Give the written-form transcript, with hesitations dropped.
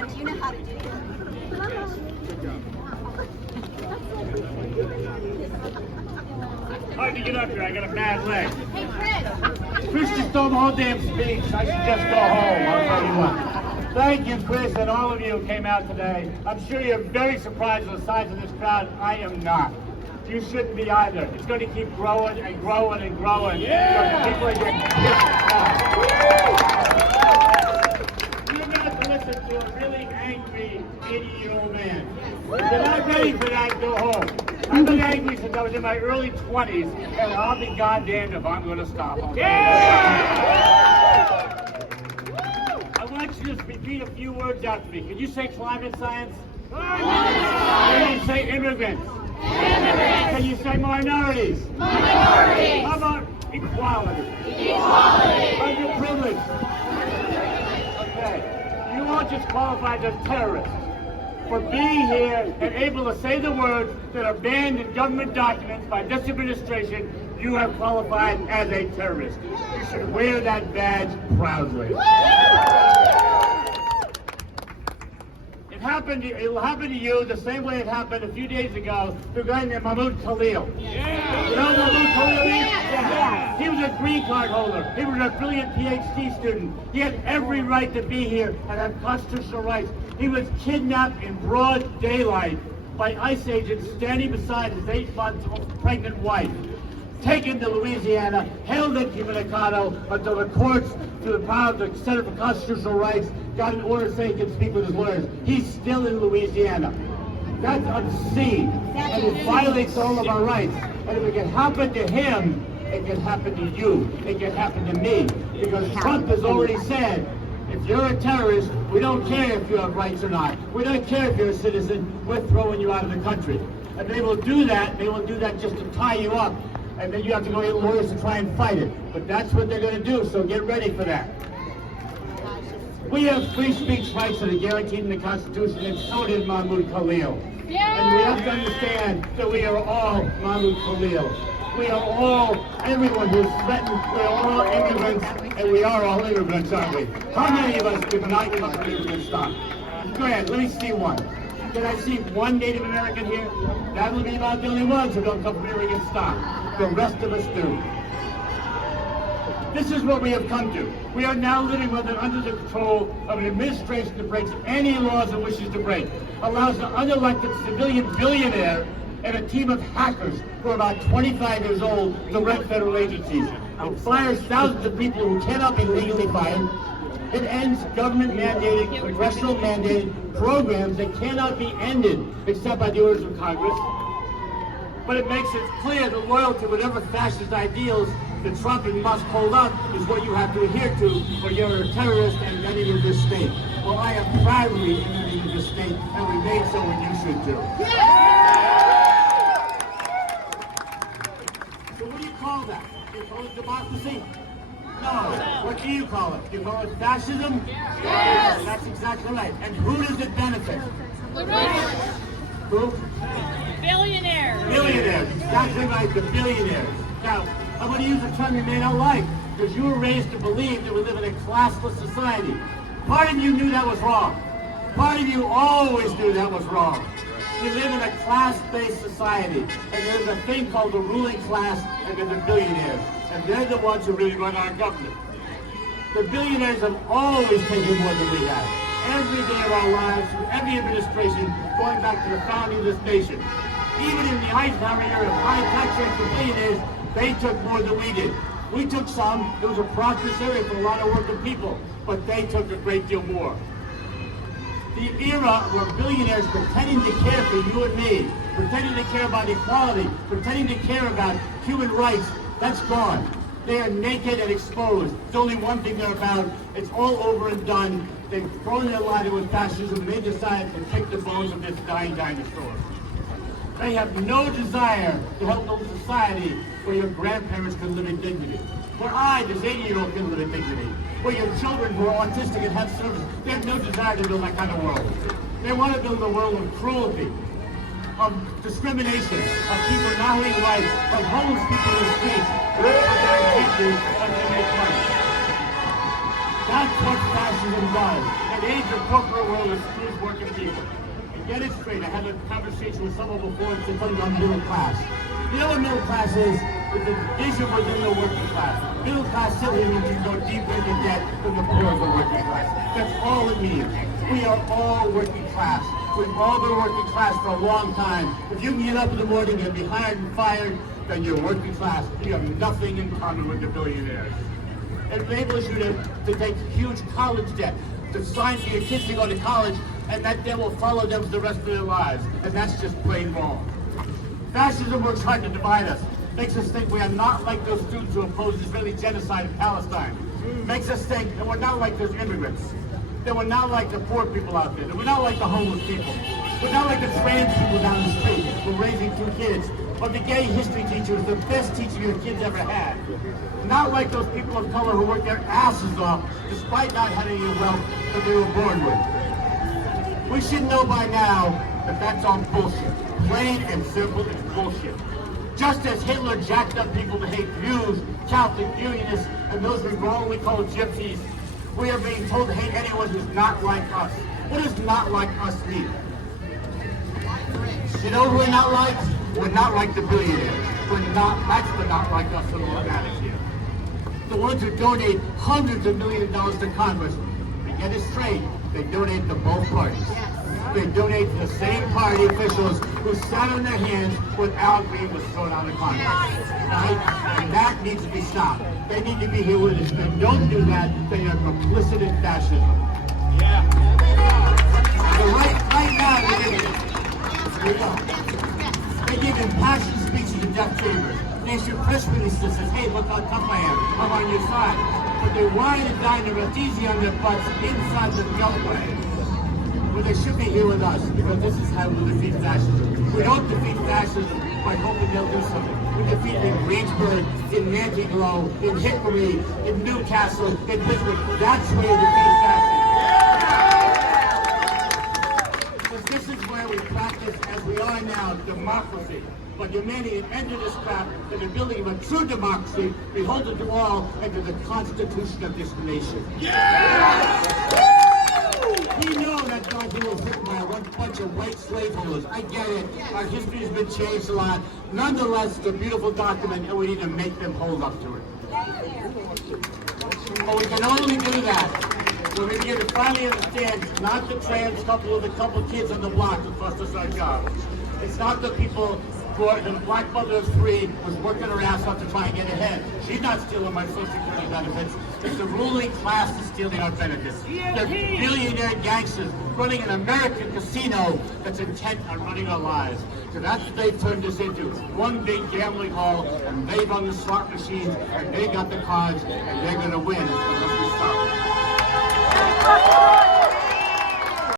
Louisiana. You know how to do it. Hard to get up here. I got a bad leg. Hey, Chris. Chris just told the whole damn speech. I should just go home. I'll tell you what. Thank you, Chris, and all of you who came out today. I'm sure you're very surprised at the size of this crowd. I am not. You shouldn't be either. It's going to keep growing and growing and growing. Yeah. People are getting pissed off. You're about to listen to a really angry 80-year-old man. You're not ready for that, go home. I've been angry since I was in my early 20s, and I'll be goddamned if I'm going to stop. I want you to repeat a few words after me. Can you say climate science? Can you say immigrants? Can you say minorities? How about equality? Underprivileged. Okay. You all just qualified as terrorists for being here and able to say the words that are banned in government documents by this administration. You have qualified as a terrorist. You should wear that badge proudly. It will happen to you the same way it happened a few days ago to a guy named Mahmoud Khalil. Yeah. You know who Mahmoud Khalil is? Yeah. He was a green card holder. He was a brilliant PhD student. He had every right to be here and have constitutional rights. He was kidnapped in broad daylight by ICE agents standing beside his 8-month pregnant wife. Taken to Louisiana, held incommunicado until the courts, through the power of the Center for Constitutional Rights, got an order saying he can speak with his lawyers. He's still in Louisiana. That's obscene, and it violates all of our rights. And if it can happen to him, it can happen to you. It can happen to me. Because Trump has already said, if you're a terrorist, we don't care if you have rights or not. We don't care if you're a citizen. We're throwing you out of the country. And they will do that. They will do that just to tie you up. And then you have to go get lawyers to try and fight it. But that's what they're going to do, so get ready for that. We have free speech rights that are guaranteed in the Constitution, and so did Mahmoud Khalil. Yeah. And we have to understand that we are all Mahmoud Khalil. We are all, everyone who's threatened, we are all immigrants, and we are all immigrants, aren't we? How many of us did not come from immigrant stock? Go ahead, let me see one. Can I see one Native American here? That will be about the only ones who don't come from immigrant stock. The rest of us do. This is what we have come to. We are now living under the control of an administration that breaks any laws it wishes to break, allows an unelected civilian billionaire and a team of hackers who are about 25 years old to run federal agencies. It fires thousands of people who cannot be legally fired. It ends government-mandated, congressional-mandated programs that cannot be ended except by the orders of Congress. But it makes it clear that loyalty to whatever fascist ideals that Trump and Musk hold up is what you have to adhere to, or you're a terrorist and enemy of this state. Well, I am proudly an enemy of this state and remain so, and you should too. So what do you call that? Do you call it democracy? No. What do you call it? Do you call it fascism? Yes. That's exactly right. And who does it benefit? Who? Billionaires. Billionaires. Exactly right. The billionaires. Now, I'm going to use a term you may not like, because you were raised to believe that we live in a classless society. Part of you knew that was wrong. Part of you always knew that was wrong. We live in a class-based society, and there's a thing called the ruling class, and there's the billionaires. And they're the ones who really run our government. The billionaires have always taken more than we have. Every day of our lives, through every administration, going back to the founding of this nation. Even in the Eisenhower era of high tax rates for billionaires, they took more than we did. We took some. It was a prosperous area for a lot of working people, but they took a great deal more. The era where billionaires pretending to care for you and me, pretending to care about equality, pretending to care about human rights, that's gone. They are naked and exposed. There's only one thing they're about. It's all over and done. They've thrown their lot in with fascism. They decided to pick the bones of this dying dinosaur. They have no desire to help build a society where your grandparents can live in dignity, where I, this 80-year-old, can live in dignity, where your children who are autistic and have service. They have no desire to build that kind of world. They want to build a world of cruelty, of discrimination, of people not having rights, of homeless people in the streets, who are their teachers and they make money. That's what fascism does. It that age of corporate world is screws working people. And get it straight, I had a conversation with someone before and said something about middle class. You know what middle class is? It's a division within the working class. Middle class simply means you go deeper into debt than the poor of the working class. That's all it means. We are all working class. We've all been working class for a long time. If you can get up in the morning and be hired and fired, then you're working class. You have nothing in common with the billionaires. It enables you to take huge college debt, to sign for your kids to go to college, and that debt will follow them for the rest of their lives. And that's just plain wrong. Fascism works hard to divide us. Makes us think we are not like those students who opposed Israeli genocide in Palestine. Makes us think that we're not like those immigrants. That we're not like the poor people out there. That we're not like the homeless people. We're not like the trans people down the street who are raising 2 kids. Or the gay history teacher who's the best teacher your kids ever had. Not like those people of color who work their asses off despite not having the wealth that they were born with. We should know by now that that's all bullshit. Plain and simple, it's bullshit. Just as Hitler jacked up people to hate Jews, Catholic Unionists, and those we wrongly call gypsies, we are being told to hate anyone who's not like us. What does not like us mean? You know who we're not like? We're not like the billionaires. That's the not like us in organic here. The ones who donate hundreds of millions of dollars to Congress. And get it straight, they donate to both parties. They donate to the same party officials who sat on their hands when Al Green was thrown out of Congress. Right? And that needs to be stopped. They need to be here with us. If they don't do that, they are complicit in fascism. Yeah. So right now, they give impassioned speeches in death chambers. They issue press releases that says, hey, look how tough I am. I'm on your side. But they whine and dine and rest easy on their butts inside the beltway. Well, they should be here with us, because this is how we defeat fascism. We don't defeat fascism by hoping they'll do something. We defeat it in Greensburg, in Nantiglow, in Hickory, in Newcastle, in Pittsburgh. That's where you defeat fascism. Because this is where we practice, as we are now, democracy. But humanity entered this crap in the building of a true democracy, beholden to all and to the Constitution of this nation. Yeah! We know that God was written by a bunch of white slaveholders. I get it. Our history has been changed a lot. Nonetheless, it's a beautiful document, and we need to make them hold up to it. But we can only do that when we begin to finally understand it's not the trans couple with a couple kids on the block who cost us our jobs. It's not the people who are the black mother of 3 who's working her ass off to try and get ahead. She's not stealing my Social Security benefits. It's the ruling class that's stealing our benefits. They're billionaire gangsters running an American casino that's intent on running our lives. So that's what they've turned this into. One big gambling hall, and they run the slot machines, and they got the cards, and they're going to win.